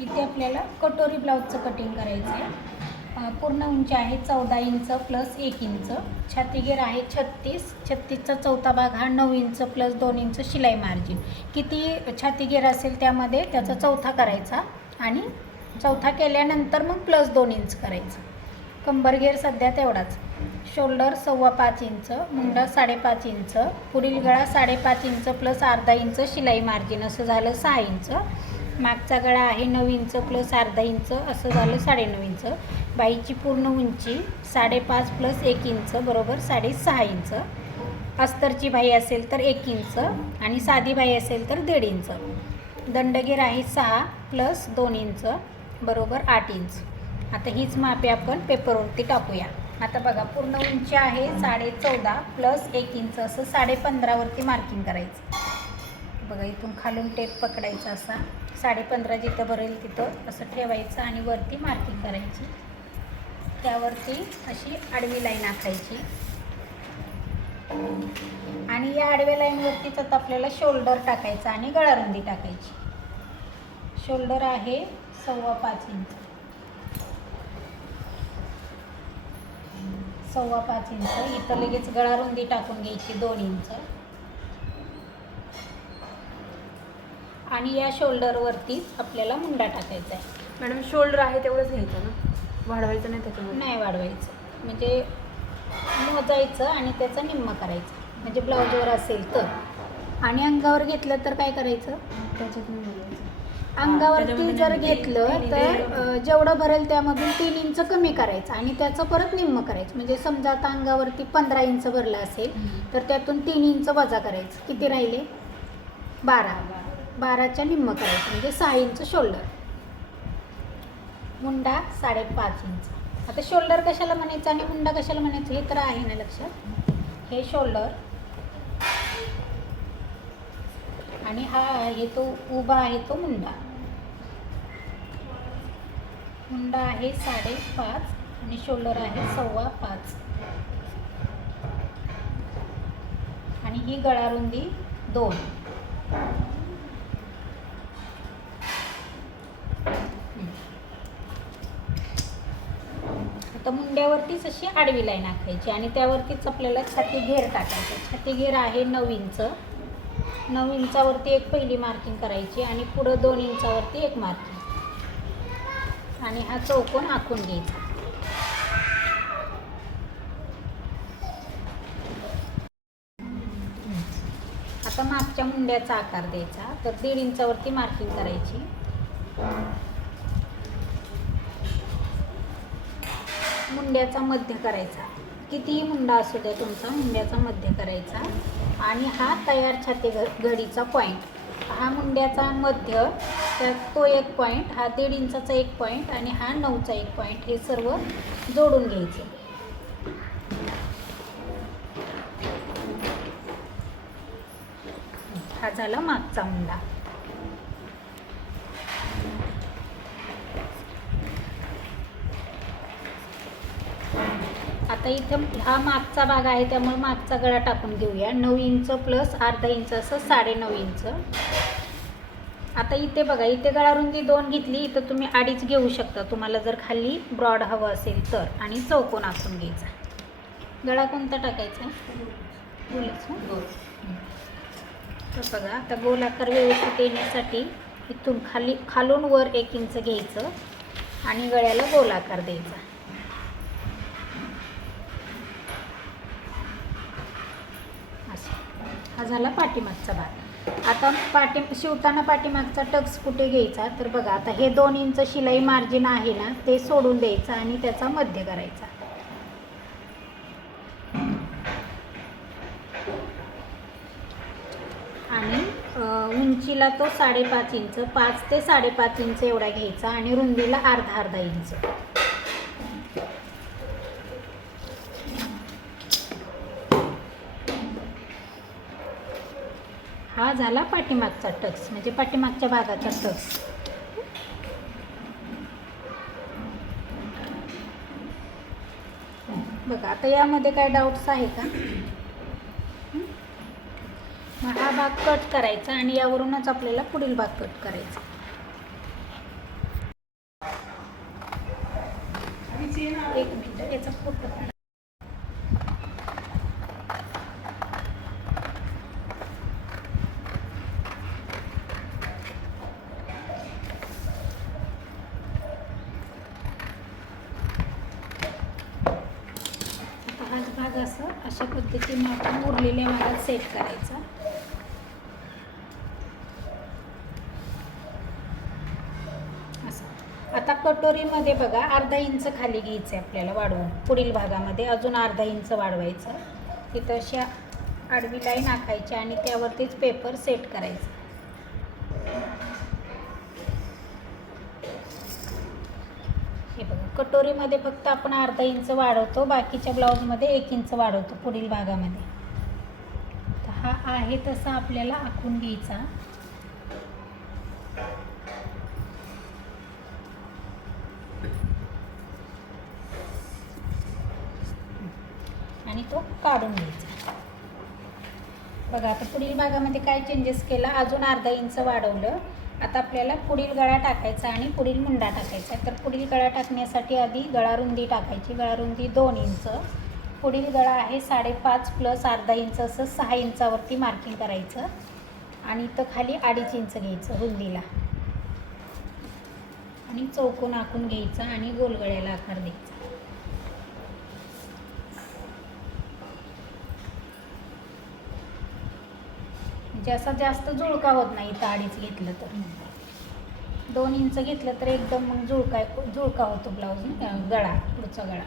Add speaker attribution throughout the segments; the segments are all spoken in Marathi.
Speaker 1: इथे आपल्याला कटोरी ब्लाऊजचं कटिंग करायचं आहे पूर्ण उंची आहे चौदा इंच प्लस एक इंच. छातीगेर आहे छत्तीस. छत्तीसचा चौथा भाग हा नऊ इंच प्लस दोन इंच शिलाई मार्जिन किती छातीगेर असेल त्यामध्ये त्याचा चौथा करायचा आणि चौथा केल्यानंतर मग प्लस दोन इंच करायचं. कंबरगेर सध्या तेवढाच. शोल्डर सव्वा पाच इंच मुंडा साडेपाच इंच पुढील गळा साडेपाच इंच प्लस अर्धा इंच शिलाई मार्जिन असं झालं सहा इंच. मागचा गळा आहे नऊ इंच प्लस अर्धा इंच असं झालं साडेनऊ इंच. बाईची पूर्ण उंची साडेपाच प्लस एक इंच बरोबर साडेसहा इंच. अस्तरची बाई असेल तर एक इंच आणि साधी बाई असेल तर दीड इंच. दंडगीर आहे सहा प्लस दोन इंच बरोबर आठ इंच. आता हीच मापे आपण पेपरवरती टाकूया. आता बघा पूर्ण उंची आहे साडे चौदा प्लस एक इंच असं साडे पंधरावरती मार्किंग करायचं. बघा इथून खालून टेप पकडायचा असा. साडे पंधरा जिथं भरेल तिथं असं ठेवायचं आणि वरती मार्किंग करायची. त्यावरती अशी आडवी लाईन आखायची. आणि या आडव्या लाईनवरतीच आता आपल्याला शोल्डर टाकायचा आणि गळारुंदी टाकायची. शोल्डर आहे सव्वा पाच इंच सव्वा पाच इंच इथं लगेच गळारुंदी टाकून घ्यायची दोन इंच आणि या शोल्डरवरतीच आपल्याला मुंडा टाकायचा आहे.
Speaker 2: मॅडम शोल्डर आहे तेवढंच घ्यायचं ना? वाढवायचं नाही त्याच्यामध्ये
Speaker 1: नाही वाढवायचं. म्हणजे मोजायचं आणि त्याचं निम्म करायचं. म्हणजे ब्लाऊजवर असेल तर. आणि अंगावर घेतलं तर काय करायचं?
Speaker 2: त्याच्यात नाही बोलायचं
Speaker 1: अंगावरती
Speaker 2: त्याच्यामध्ये
Speaker 1: जर. घेतलं तर अ, जेवढं भरेल त्यामधून तीन इंच कमी करायचं आणि त्याचं परत निम्म करायचं. म्हणजे समजा आता अंगावरती पंधरा इंच भरलं असेल तर त्यातून तीन इंच वजा करायचं. किती राहिले? बारा. बाराच्या निम्म करायचं म्हणजे सहा इंच शोल्डर मुंडा साडेपाच इंच. आता शोल्डर कशाला म्हणायचं आणि मुंडा कशाला म्हणायचं? हे तर आहे ना लक्षात. हे शोल्डर आणि हा आहे तो उभा आहे तो मुंडा. मुंडा आहे साडेपाच आणि शोल्डर आहे सव्वा पाच. आणि ही गळारुंदी दोन. आता अशी आडवी लाईन आखायची आणि त्यावरतीच आपल्याला छाती घेर टाकायचं. छाती घेर आहे नऊ इंच. नऊ इंचावरती एक पहिली मार्किंग करायची आणि पुढं दोन इंचावरती एक मार्किंग आणि हा चौकोन आखून घ्यायचा. आता मागच्या मुंड्याचा आकार द्यायचा. तर दीड इंचावरती मार्किंग करायची. मुंड्याचा मध्य करायचा. कितीही मुंडा असू द्या तुमचा मुंड्याचा मध्य करायचा. आणि हा तयार छाती घ घडीचा पॉईंट हा मुंड्याचा मध्य त्यात तो एक पॉईंट हा दीड इंचाचा एक पॉईंट आणि हा नऊचा एक पॉईंट हे सर्व जोडून घ्यायचे. हा झाला मागचा मुंडा आता इथं हा मागचा भाग आहे त्यामुळे मागचा गळा टाकून घेऊया. नऊ इंच प्लस अर्धा इंच असं साडेनऊ इंच. आता इथे बघा इथे गळारुंदी दोन घेतली इथं तुम्ही अडीच घेऊ शकता. तुम्हाला जर खाली ब्रॉड हवं असेल तर. आणि चौकोन आखून घ्यायचा. गळा कोणता टाकायचा? हं? तर बघा आता गोल आकार व्यवस्थित येण्यासाठी इथून खाली खालून वर एक इंच घ्यायचं आणि गळ्याला गोल आकार द्यायचा असं हा झाला पाठीमागचा भाग. आता पाठी शिवताना पाठीमागचा टक्स कुठे घ्यायचा? तर बघा आता हे दोन इंच शिलाई मार्जिन आहे ना ते सोडून द्यायचं आणि त्याचा मध्य करायचा. आणि उंचीला तो साडेपाच इंच पाच ते साडेपाच इंच एवढा घ्यायचा आणि रुंदीला अर्धा अर्धा इंच. हा झाला पाठीमागचा टक्स म्हणजे पाठीमागच्या भागाचा टक्स. बघा आता यामध्ये काय डाऊट्स आहे का? मग हा भाग कट करायचा आणि यावरूनच आपल्याला पुढील भाग कट करायचा. एक मिनिट याचा फोटो अशा पद्धतीने आपण उरलेल्या भागात सेट करायचा. असं. आता कटोरीमध्ये बघा अर्धा इंच खाली घ्यायचं आहे आपल्याला वाढवून. पुढील भागामध्ये अजून अर्धा इंच वाढवायचं. तिथं अशा आडवी लाईन आखायची आणि त्यावरतीच पेपर सेट करायचा हे बघा कटोरीमध्ये फक्त आपण अर्धा इंच वाढवतो बाकीच्या ब्लाऊजमध्ये एक इंच वाढवतो पुढील भागामध्ये. तर हा आहे तसा आपल्याला आखून घ्यायचा. आणि तो काढून घ्यायचा. बघा आता पुढील भागामध्ये काय चेंजेस केला? अजून अर्धा इंच वाढवलं. आता आपल्याला पुढील गळा टाकायचा आणि पुढील मुंडा टाकायचा. तर पुढील गळा टाकण्यासाठी आधी गळा रुंदी टाकायची. गळा रुंदी दोन इंच. पुढील गळा आहे साडेपाच प्लस अर्धा इंच असं सहा इंचावरती मार्किंग करायचं. आणि इथं खाली अडीच इंच घ्यायचं रुंदीला. आणि चौकोन आखून घ्यायचा आणि गोलगळ्याला आकार द्यायचा. म्हणजे असा जास्त जुळका होत नाही इथं अडीच घेतलं तर. दोन इंच घेतलं तर एकदम मग जुळका जुळका होतो ब्लाऊज गळा पुढचा गळा.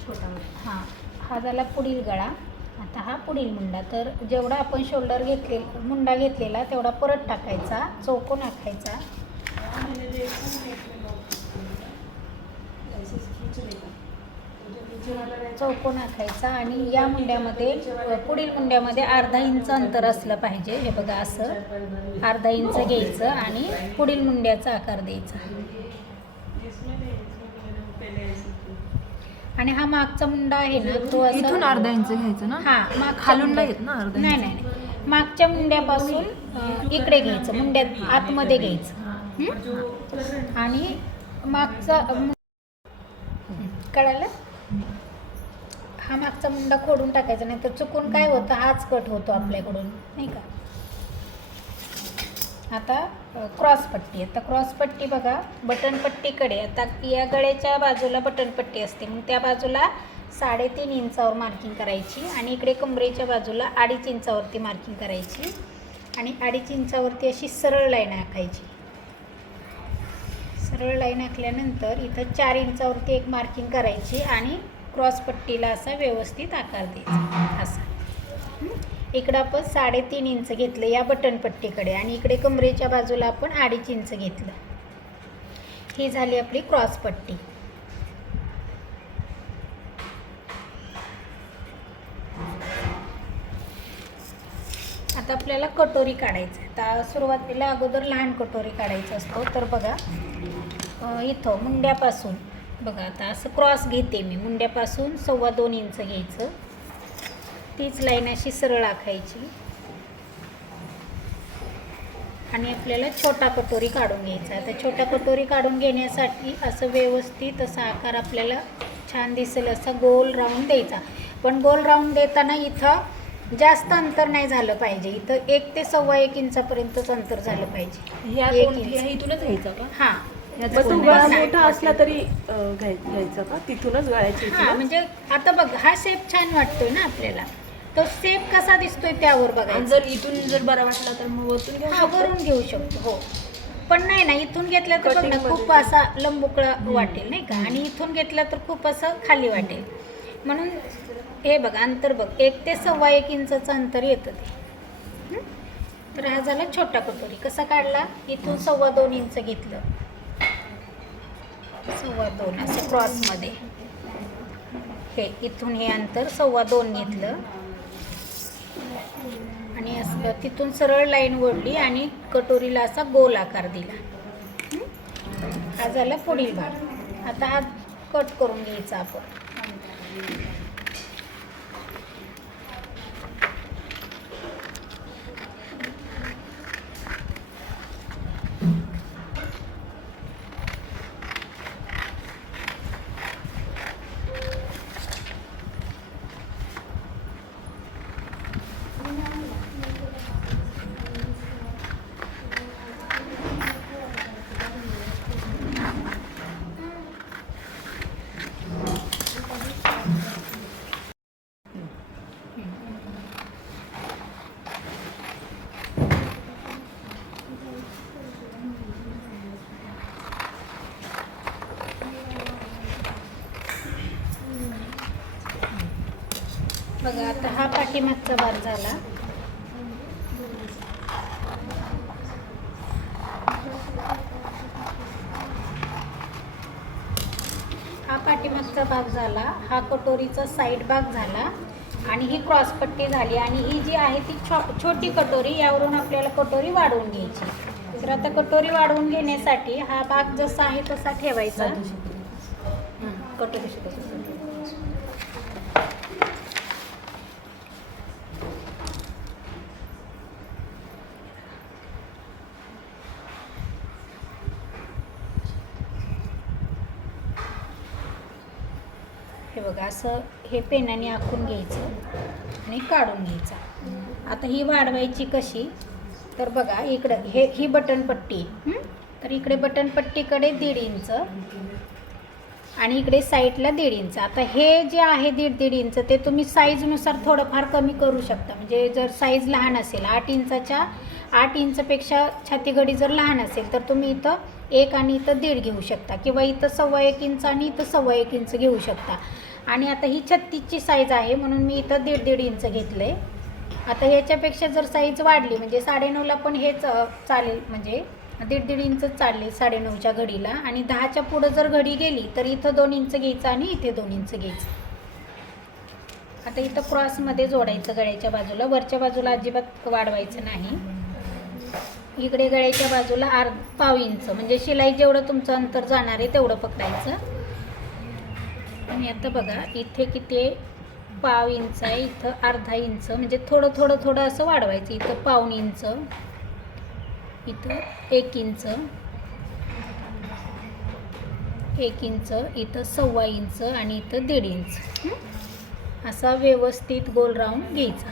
Speaker 2: छोटा
Speaker 1: हां. हा झाला पुढील गळा. आता हा पुढील मुंडा. तर जेवढा आपण शोल्डर घेतले मुंडा घेतलेला तेवढा परत टाकायचा चौकोन आखायचा. चौकोन आखायचा आणि या मुंड्यामध्ये पुढील मुंड्यामध्ये अर्धा इंच अंतर असलं पाहिजे. हे बघा असं अर्धा इंच घ्यायचं आणि पुढील मुंड्याचा आकार द्यायचा. आणि हा मागचा मुंडा आहे ना तो असं
Speaker 2: इथून अर्धा इंच घ्यायचं ना?
Speaker 1: हा मागच्या
Speaker 2: खालून नाही ना अर्धा
Speaker 1: नाही? नाही. मागच्या मुंड्यापासून इकडे घ्यायचं मुंड्यात आतमध्ये घ्यायचं? आणि मागचा कळालं? हा मागचा मुंडा खोडून टाकायचा नाही तर चुकून काय होतं हाच कट होतो आपल्याकडून नाही का? आता क्रॉस पट्टी. आता क्रॉस पट्टी बघा बटन पट्टीकडे. आता या गळ्याच्या बाजूला बटन पट्टी असते. मग त्या बाजूला साडेतीन इंचावर मार्किंग करायची आणि इकडे कमरेच्या बाजूला अडीच इंचावरती मार्किंग करायची आणि अडीच इंचावरती अशी सरळ लाईन आखायची. सरळ लाईन आखल्यानंतर इथं चार इंचावरती एक मार्किंग करायची आणि क्रॉस पट्टीला असा व्यवस्थित आकार द्यायचा. असा. इकडं आपण साडेतीन इंच घेतलं या बटन पट्टीकडे आणि इकडे कमरेच्या बाजूला आपण अडीच इंच घेतलं. ही झाली आपली क्रॉसपट्टी आता आपल्याला कटोरी काढायचं आहे. आता सुरुवातीला अगोदर लहान कटोरी काढायचा असतो. तर बघा इथं मुंड्यापासून बघा आता असं क्रॉस घेते मी मुंड्यापासून सव्वा दोन इंच घ्यायचं. तीच लाईन अशी सरळ आखायची. आणि आपल्याला छोटा कटोरी काढून घ्यायचा. आता छोटा कटोरी काढून घेण्यासाठी असं व्यवस्थित असा आकार आपल्याला छान दिसेल असा गोल राऊंड द्यायचा. पण गोल राऊंड देताना इथं जास्त अंतर नाही झालं पाहिजे. इथं एक ते सव्वा एक इंचापर्यंतच अंतर झालं पाहिजे. एक इंच.
Speaker 2: इथूनच घ्यायचा का?
Speaker 1: हां. मग तो गळा. मोठा
Speaker 2: असला तरी अं, घ्याय- घ्यायचा का? तिथूनच गळ्याची
Speaker 1: हां म्हणजे आता बघ हा शेप छान वाटतोय ना आपल्याला. तो शेप कसा दिसतोय त्यावर
Speaker 2: आणि
Speaker 1: बघायचं
Speaker 2: जर इथून जर बरा वाटला तर मग वरतून घेऊ
Speaker 1: हा
Speaker 2: शकतो?
Speaker 1: वरून घेऊ शकतो हो. पण नाही ना इथून घेतलं तर बघ ना
Speaker 2: Cutting
Speaker 1: खूप
Speaker 2: मध्ये.
Speaker 1: असा लंबुकळा वाटेल नाही का? आणि इथून घेतलं तर खूप असं खाली वाटेल. म्हणून हे बघ अंतर बघ. एक ते सव्वा एक इंचाचं अंतर येतं ते. हं? तर हा झाला छोटा कटोरी. कसा काढला? इथून सव्वा दोन इंच घेतलं. सव्वा दोन असं क्रॉसमध्ये. हे इथून हे अंतर सव्वा दोन घेतलं. आणि असं तिथून सरळ लाईन ओढली आणि कटोरीला असा गोल आकार दिला. हा झाला पुढील भाग. आता हा कट करून घ्यायचा आपण. बघा आता हा पाठीमागचा भाग झाला. हा पाठीमागचा भाग झाला हा कटोरीचा साईड भाग झाला आणि ही क्रॉसपट्टी झाली आणि ही जी आहे ती छो छोटी कटोरी यावरून आपल्याला कटोरी वाढवून घ्यायची. तर आता कटोरी वाढवून घेण्यासाठी हा भाग जसा आहे तसा ठेवायचा.
Speaker 2: कटोरी शिकायची
Speaker 1: हे बघा असं हे पेनाने आखून घ्यायचं आणि काढून घ्यायचं. आता ही वाढवायची कशी? तर बघा इकडं हे ही बटनपट्टी हं? तर इकडे बटनपट्टीकडे दीड इंच आणि इकडे साईडला दीड इंच. आता हे जे आहे दीड दीड इंच ते तुम्ही साईजनुसार थोडंफार कमी करू शकता. म्हणजे जर साईज लहान असेल आठ इंचाच्या आठ इंचपेक्षा छातीगडी जर लहान असेल तर तुम्ही इथं एक आणि इथं दीड घेऊ शकता किंवा इथं सव्वा एक इंच आणि इथं सव्वा एक इंच घेऊ शकता. आणि आता ही छत्तीसची साईज आहे म्हणून मी इथं दीड दीड इंच घेतलं आहे आता ह्याच्यापेक्षा जर साईज वाढली म्हणजे साडेनऊला पण हेच चालेल म्हणजे दीड दीड इंच चालले साडेनऊच्या घडीला. आणि दहाच्या पुढं जर घडी गेली तर इथं दोन इंच घ्यायचं आणि इथे दोन इंच घ्यायचं. आता इथं क्रॉसमध्ये जोडायचं गळ्याच्या बाजूला. वरच्या बाजूला अजिबात वाढवायचं नाही. इकडे गळ्याच्या बाजूला आर पाव इंच म्हणजे शिलाई जेवढं तुमचं अंतर जाणार आहे तेवढं पकडायचं. आणि आता बघा इथे किती आहे? पाव इंच आहे इथं अर्धा इंच. म्हणजे थोडं थोडं थोडं असं वाढवायचं. इथं पाऊन इंच. इथं एक इंच. एक इंच. इथं सव्वा इंच. आणि इथं दीड इंच. असा व्यवस्थित गोल राऊंड घ्यायचा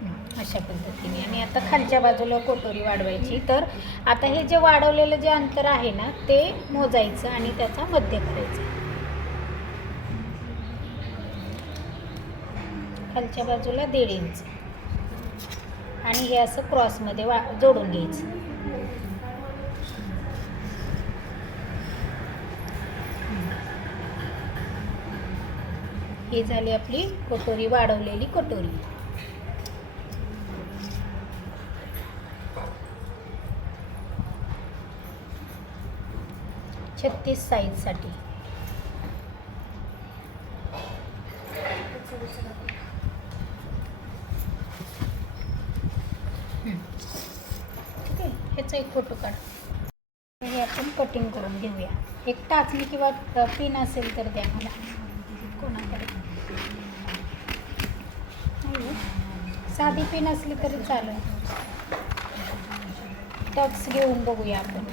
Speaker 1: हं, अशा पद्धतीने आणि आता खालच्या बाजूला कोटोरी वाढवायची. तर आता हे जे वाढवलेलं जे अंतर आहे ना ते मोजायचं आणि त्याचा मध्य करायचा. खालच्या बाजूला दीड इंच. आणि हे असं क्रॉसमध्ये वा जोडून घ्यायचं. ही झाली आपली कटोरी वाढवलेली कटोरी छत्तीस साईजसाठी. ठीक आहे ह्याचा एक फोटो काढ. हे आपण कटिंग करून घेऊया. एक टाचणी किंवा पिन असेल तर द्या मला. कोणाकडे? साधी पिन असली तरी चालेल. टक्स घेऊन बघूया आपण.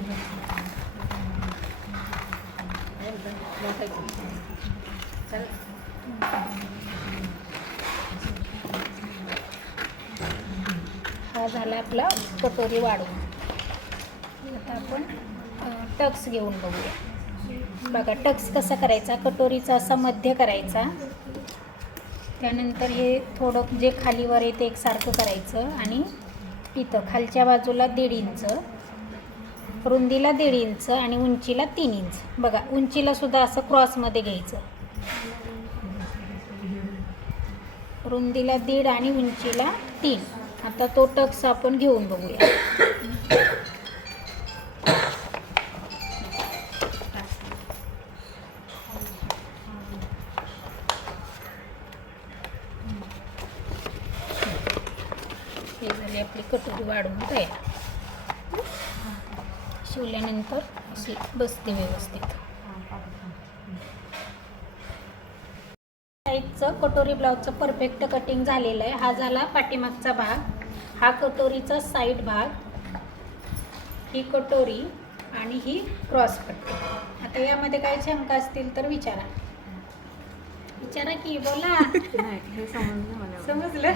Speaker 1: हा झाला आपला कटोरी वाढवून आता आपण टक्स घेऊन बघूया. बघा टक्स कसा करायचा? कटोरीचा असा मध्य करायचा. त्यानंतर हे थोडं जे खालीवर आहे ते एकसारखं करायचं आणि इथं खालच्या बाजूला दीड इंच. रुंदीला दीड इंच आणि उंचीला तीन इंच. बघा उंचीला सुद्धा असं क्रॉसमध्ये घ्यायचं. रुंदीला दीड आणि उंचीला तीन. आता तो टक्स आपण घेऊन बघूया. शिवल्यानंतर अशी बसते व्यवस्थित. साईजचं कटोरी ब्लाऊजचं परफेक्ट कटिंग झालेलं आहे. हा झाला पाठीमागचा भाग. हा कटोरीचा साईड भाग ही कटोरी आणि ही क्रॉस पट्टी. आता यामध्ये काही शंका असतील तर विचारा. विचारा की बोला.
Speaker 2: हे समजलं.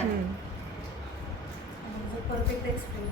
Speaker 3: Perfect explain